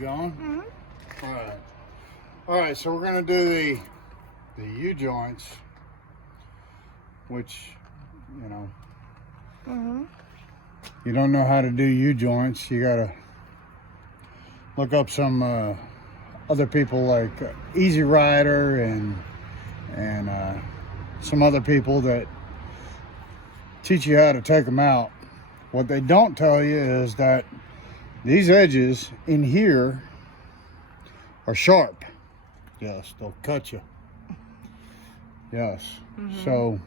going? Mm-hmm. All right, so we're gonna do the U-joints, which, you know, you don't know how to do U-joints, you gotta look up some other people like EZRider and some other people that teach you how to take them out. What they don't tell you is that these edges in here are sharp. Yes, they'll cut you. Yes. So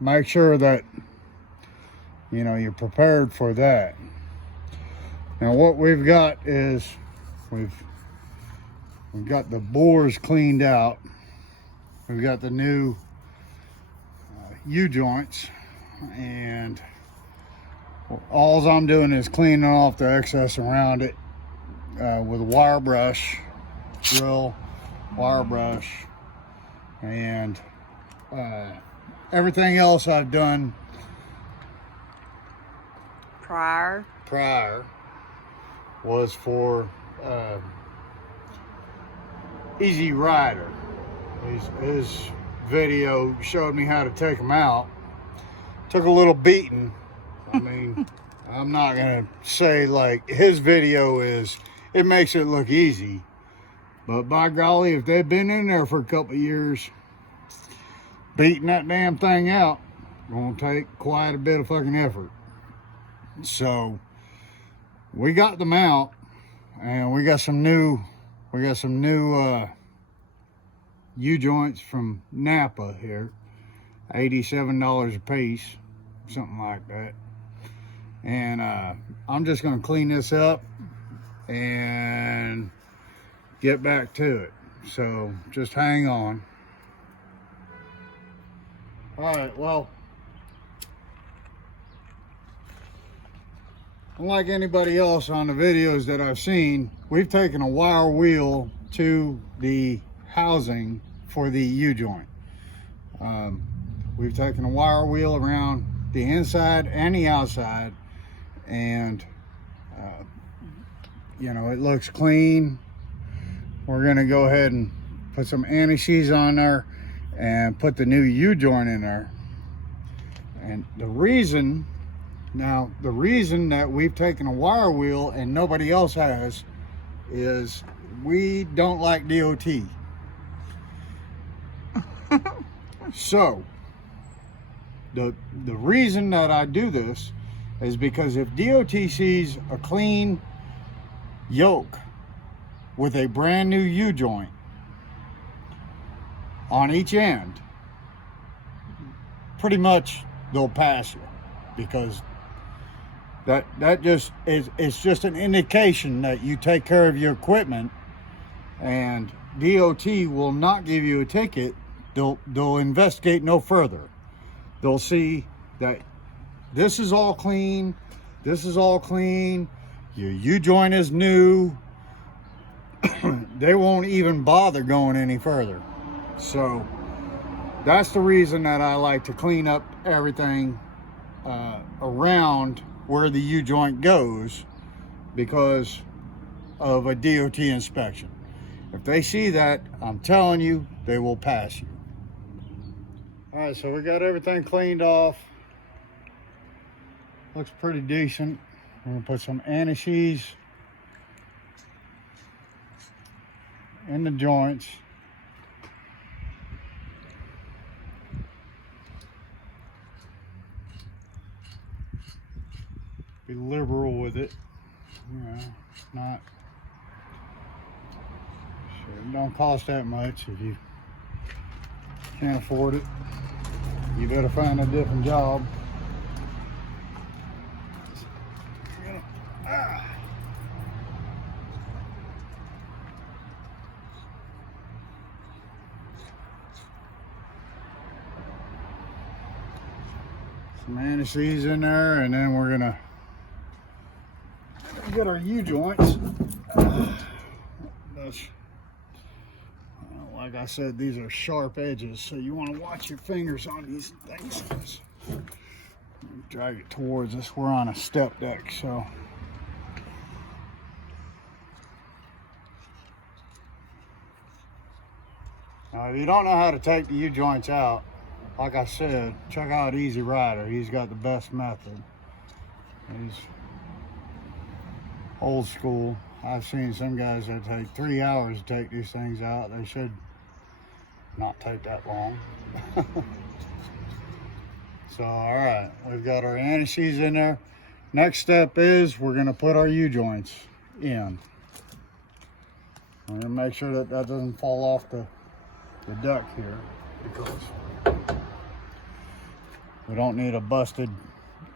make sure that, you know, you're prepared for that. Now what we've got is we've got the bores cleaned out. We've got the new U-joints, and all I'm doing is cleaning off the excess around it with a wire brush, drill, wire brush, and everything else I've done prior was for EZRider. His video showed me how to take them out. Took a little beating. I mean, I'm not gonna say like his video is, it makes it look easy, but by golly, if they've been in there for a couple of years, beating that damn thing out, gonna take quite a bit of fucking effort. So we got them out, and we got some new U-joints from Napa here, $87 a piece, something like that. And I'm just gonna clean this up and get back to it. So just hang on. All right, well, unlike anybody else on the videos that I've seen, we've taken a wire wheel to the housing for the U-joint. We've taken a wire wheel around the inside and the outside, and you know, it looks clean. We're gonna go ahead and put some anti-seize on there and put the new U-joint in there. And the reason that we've taken a wire wheel and nobody else has is we don't like DOT. So the reason that I do this is because if DOT sees a clean yoke with a brand new U-joint on each end, pretty much they'll pass you, because that just is, it's just an indication that you take care of your equipment, and DOT will not give you a ticket. They'll investigate no further. They'll see that this is all clean, your U-joint is new. They won't even bother going any further. So that's the reason that I like to clean up everything around where the U-joint goes, because of a DOT inspection. If they see that, I'm telling you, they will pass you. All right, so we got everything cleaned off. Looks pretty decent. We're gonna put some anti-seize in the joints. Be liberal with it, you know, not, sure, it don't cost that much. If you can't afford it, you better find a different job. Some anti-seize in there, and then we're gonna get our U-joints. Like I said, these are sharp edges, so you want to watch your fingers on these things. Drag it towards us. We're on a step deck, so Now, if you don't know how to take the U-joints out, like I said, check out EZRider. He's got the best method. He's old school. I've seen some guys that take 3 hours to take these things out. They should not take that long. So, all right, we've got our anti-seize in there. Next step is we're going to put our U-joints in. I'm going to make sure that that doesn't fall off the duct here, because we don't need a busted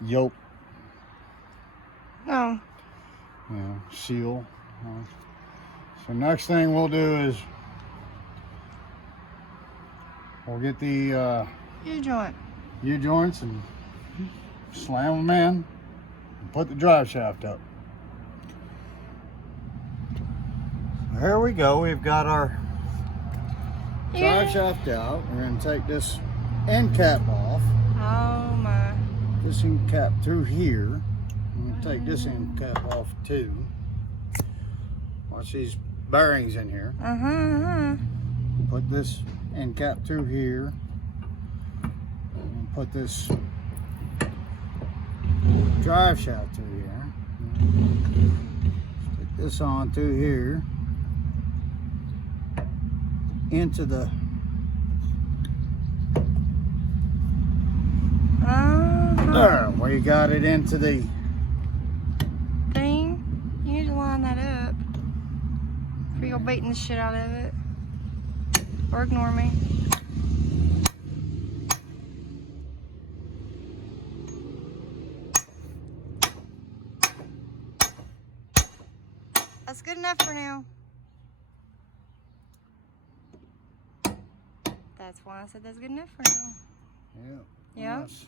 yoke. No. Seal. So next thing we'll do is we'll get the U-joints and slam them in and put the drive shaft up. Here we go. We've got our drive shaft out. We're going to take this end cap off. Oh my. This end cap through here. I'm going to take this end cap off too. Watch these bearings in here. Put this end cap through here. And put this drive shaft through here. Stick this on through here. Into the there, where you got it into the thing. You need to line that up before you're beating the shit out of it. Or ignore me. That's good enough for now. That's why I said that's good enough for now. yeah. Yeah. Nice.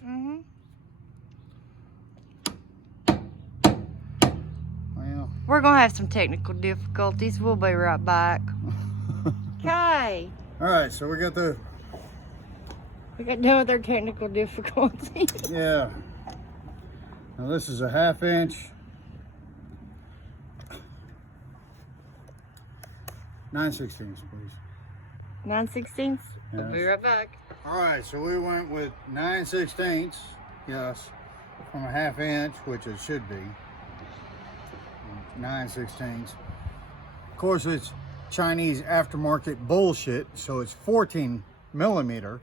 Well, we're gonna have some technical difficulties. We'll be right back. Okay. All right, so we got done with our technical difficulties. Yeah. Now this is a 1/2 inch. 9/16, please. 9/16. Yes. We'll be right back. All right, so we went with 9/16, yes, from a 1/2 inch, which it should be. 9/16. Of course, it's Chinese aftermarket bullshit, so it's 14 millimeter.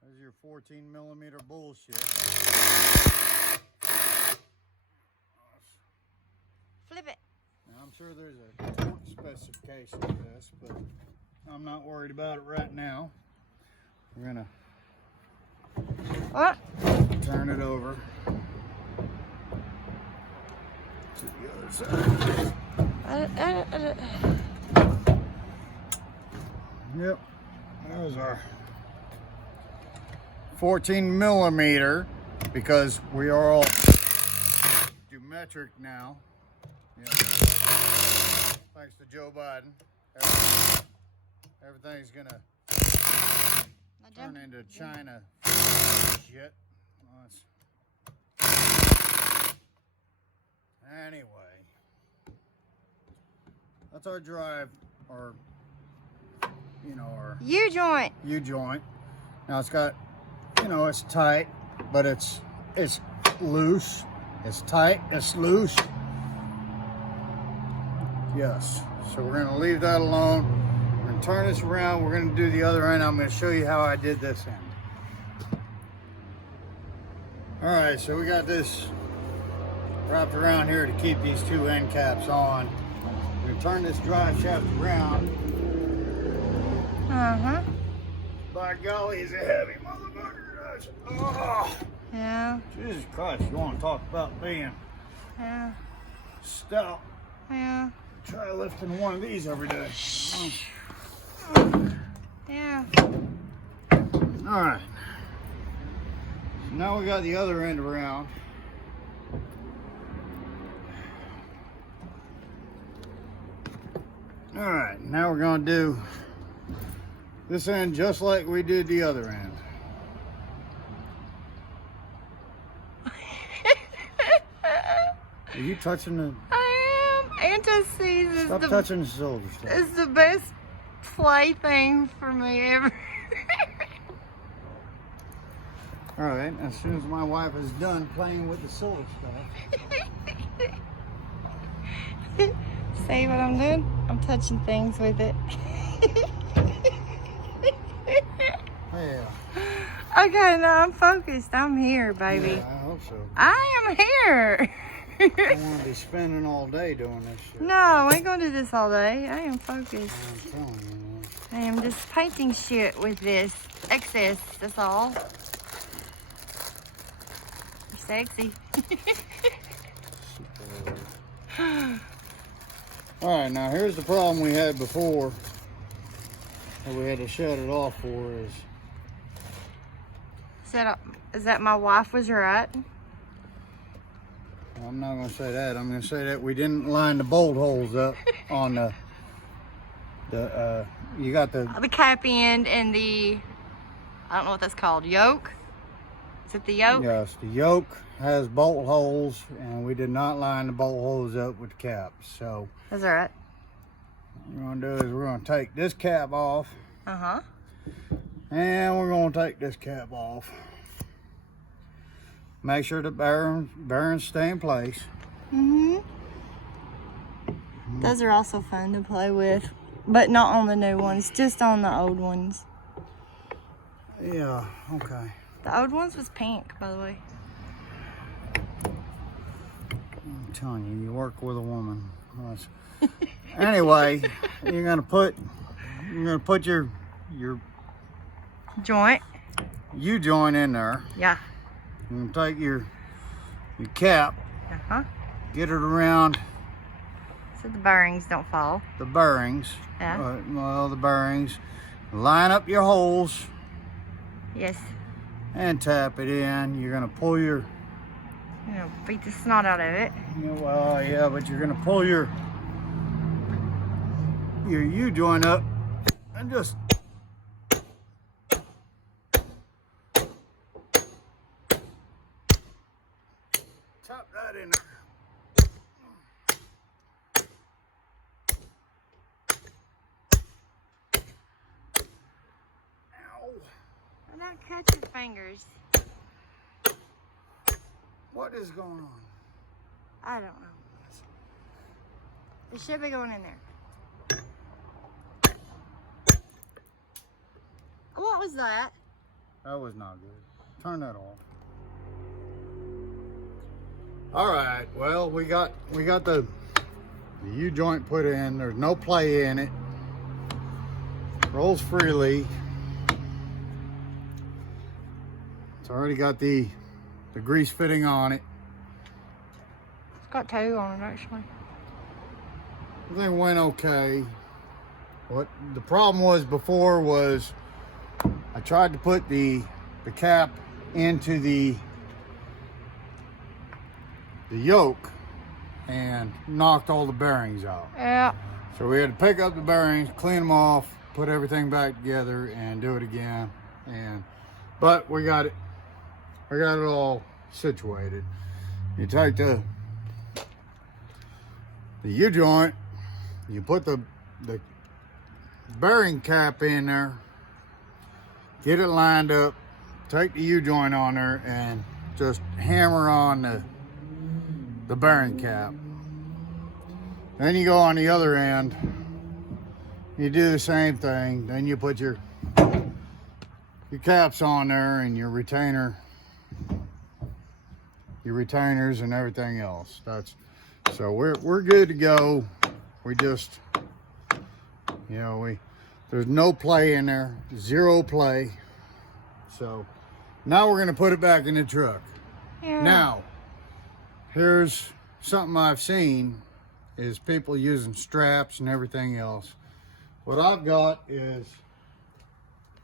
There's your 14 millimeter bullshit. Flip it. Now, I'm sure there's a torque specification to this, but I'm not worried about it right now. We're gonna turn it over to the other side. Yep, there's our 14 millimeter, because we are all geometric now. Yeah. Thanks to Joe Biden, everything's gonna turn into China shit. Anyway, that's our drive, or our U-joint. Now it's got, it's tight, but it's loose. It's tight. It's loose. Yes. So we're going to leave that alone. We're going to turn this around. We're going to do the other end. I'm going to show you how I did this end. All right, so we got this wrapped around here to keep these two end caps on. We're going to turn this drive shaft around. By golly, he's a heavy motherfucker. Oh. Yeah. Jesus Christ, you want to talk about being stout. Yeah. Try lifting one of these every day. Yeah. All right. So now we got the other end around. All right, now we're going to do this end just like we did the other end. Are you touching the... I am. Anti-seize Stop touching the silver stuff. is the best plaything for me ever. All right, as soon as my wife is done playing with the silver stuff. See what I'm doing? I'm touching things with it. Yeah. Okay, now I'm focused. I'm here, baby. Yeah, I hope so. I am here. I want to be spending all day doing this shit. No, I ain't gonna do this all day. I am focused. I'm telling you. I am just painting shit with this excess. That's all. You're sexy. All right, now here's the problem we had before that we had to shut it off for Is that my wife was right? I'm not going to say that. I'm going to say that we didn't line the bolt holes up on you got the cap end and the, I don't know what that's called, yoke? Is it the yoke? Yes, the yoke has bolt holes, and we did not line the bolt holes up with the caps. So That's all right. what we're going to do is we're going to take this cap off, Uh-huh. and we're going to take this cap off. Make sure the bearings stay in place. Mm-hmm. Those are also fun to play with, but not on the new ones, just on the old ones. Yeah, okay. The old ones was pink, by the way. I'm telling you, you work with a woman. Anyway, you're gonna put your Joint. U-joint in there. Yeah. You're gonna take your cap, Uh-huh. get it around So the bearings don't fall. the bearings. Yeah. Well, the bearings. Line up your holes Yes. and tap it in. You're gonna pull your. You know, beat the snot out of it. Well, yeah, but you're gonna pull your U-joint up and just tap that in there. Ow. And don't cut your fingers. What is going on? I don't know. It should be going in there. What was that? That was not good. Turn that off. All right. Well, we got the U-joint put in. There's no play in it. Rolls freely. It's already got the grease fitting on it. It's got two on it, actually. Everything went okay. What the problem was before was I tried to put the cap into the yoke and knocked all the bearings out. Yeah. So we had to pick up the bearings, clean them off, put everything back together, and do it again. But we got it all situated. You take the U-joint, you put the bearing cap in there, get it lined up, take the U-joint on there, and just hammer on the bearing cap. Then you go on the other end, you do the same thing. Then you put your caps on there and your retainers and everything else. So we're good to go. We just, there's no play in there, zero play. So now we're gonna put it back in the truck. Yeah. Now, here's something I've seen is people using straps and everything else. What I've got is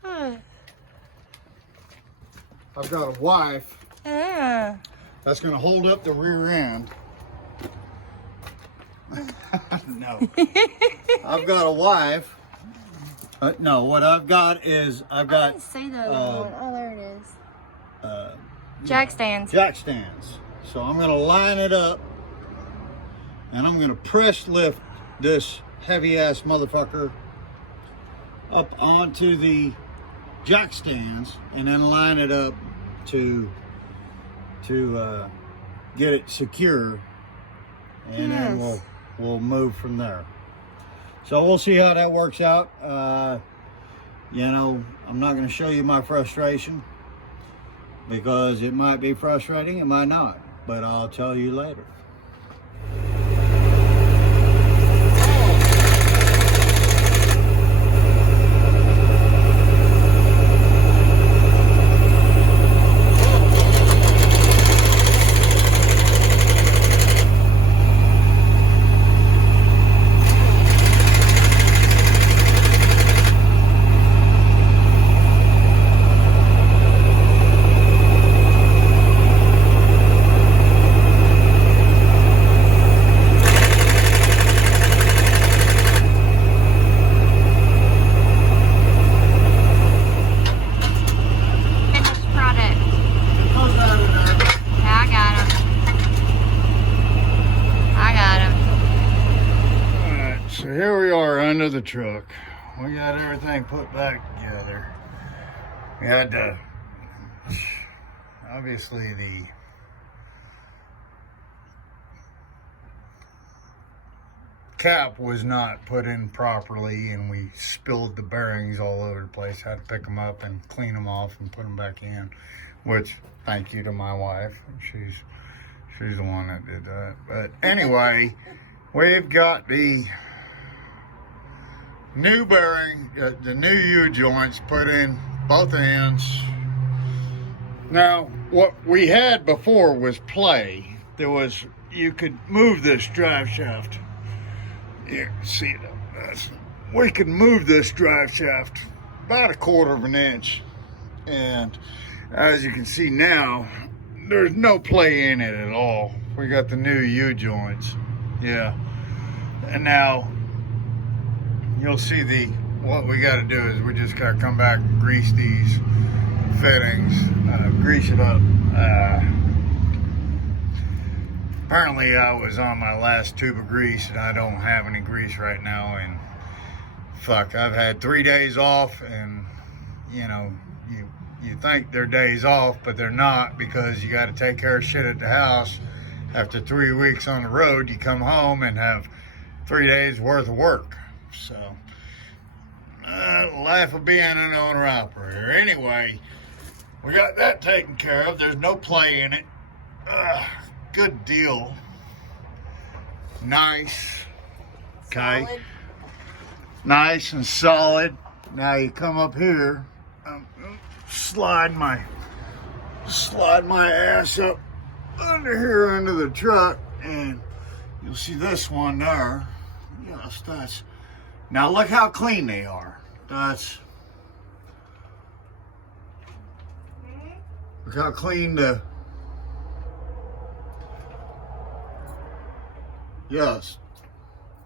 I've got a wife Yeah. that's gonna hold up the rear end. No. I've got a wife. No, what I've got is I didn't see the other one. Oh, there it is. Jack stands. Jack stands. So I'm gonna line it up And I'm gonna press lift this heavy ass motherfucker up onto the jack stands and then line it up to get it secure, and then we'll move from there. So we'll see how that works out. You know, I'm not going to show you my frustration because it might be frustrating, it might not, but I'll tell you later. The truck, we got everything put back together. We had to, obviously the cap was not put in properly and we spilled the bearings all over the place. Had to pick them up and clean them off and put them back in, which thank you to my wife, she's the one that did that. But anyway, we've got the new bearing, the new U-joints put in both ends. Now, what we had before was play. There was, you could move this drive shaft. You can see it. We could move this drive shaft about 1/4 of an inch. And as you can see now, there's no play in it at all. We got the new U-joints. Yeah. And now, you'll see what we got to do is we just got to come back and grease these fittings, grease it up. Apparently I was on my last tube of grease and I don't have any grease right now, and fuck, I've had 3 days off, and you know, you think they're days off, but they're not, because you got to take care of shit at the house. After 3 weeks on the road, you come home and have 3 days worth of work. So, life of being an owner-operator. Anyway, we got that taken care of. There's no play in it. Good deal. Nice. Okay. Solid. Nice and solid. Now you come up here. Slide my ass up under here under the truck, and you'll see this one there. Yes, that's. Now look how clean they are. Look how clean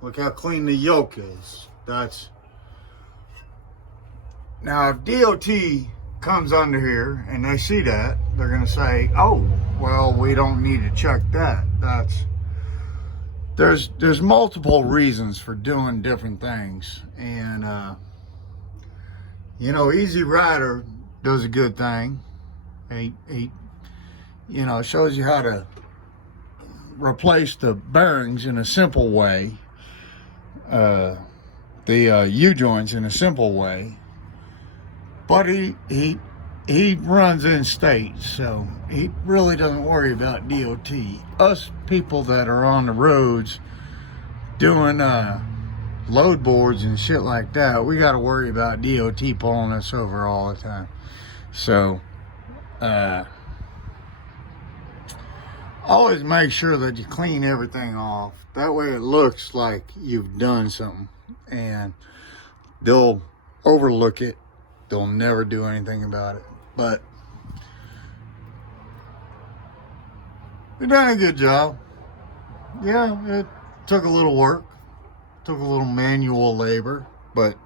look how clean the yoke is. Now if DOT comes under here and they see that, they're gonna say, oh, well, we don't need to check that. There's multiple reasons for doing different things, and you know, EZRider does a good thing. He you know, shows you how to replace the bearings in a simple way, the U-joints in a simple way, but he runs in state, so he really doesn't worry about DOT. Us people that are on the roads doing load boards and shit like that, we got to worry about DOT pulling us over all the time. So always make sure that you clean everything off. That way it looks like you've done something, and they'll overlook it. They'll never do anything about it. But they've done a good job. Yeah, it took a little work, took a little manual labor, but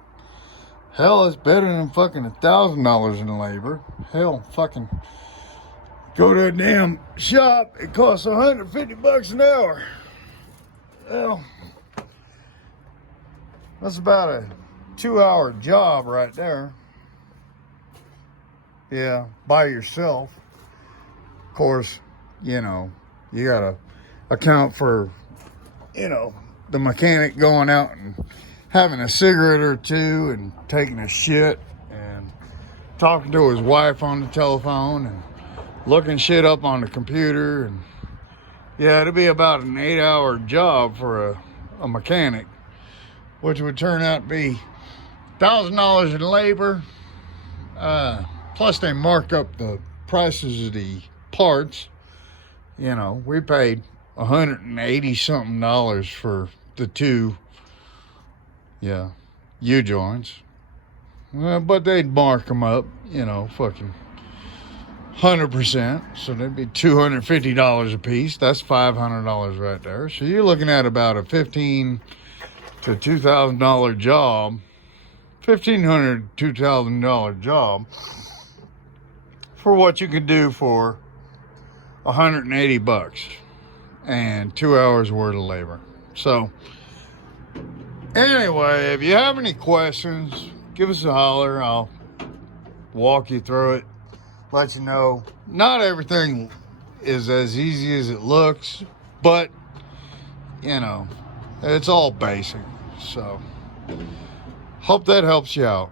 hell, it's better than fucking $1,000 in labor. Hell, fucking go to a damn shop, it costs $150 an hour. Well, that's about a 2-hour job right there. Yeah, by yourself. Of course, you know, you gotta account for, you know, the mechanic going out and having a cigarette or two and taking a shit and talking to his wife on the telephone and looking shit up on the computer. And yeah, it'd be about an 8-hour job for a mechanic, which would turn out to be $1,000 in labor. Plus they mark up the prices of the parts. You know, we paid $180 something for the two, yeah, U-joints. But they'd mark them up, you know, fucking 100%. So that'd be $250 a piece. That's $500 right there. So you're looking at about a $1,500 to $2,000 job. $1,500 to $2,000 job for what you can do for $180 and 2 hours worth of labor. So anyway, if you have any questions, give us a holler. I'll walk you through it, let you know. Not everything is as easy as it looks, but you know, it's all basic. So hope that helps you out.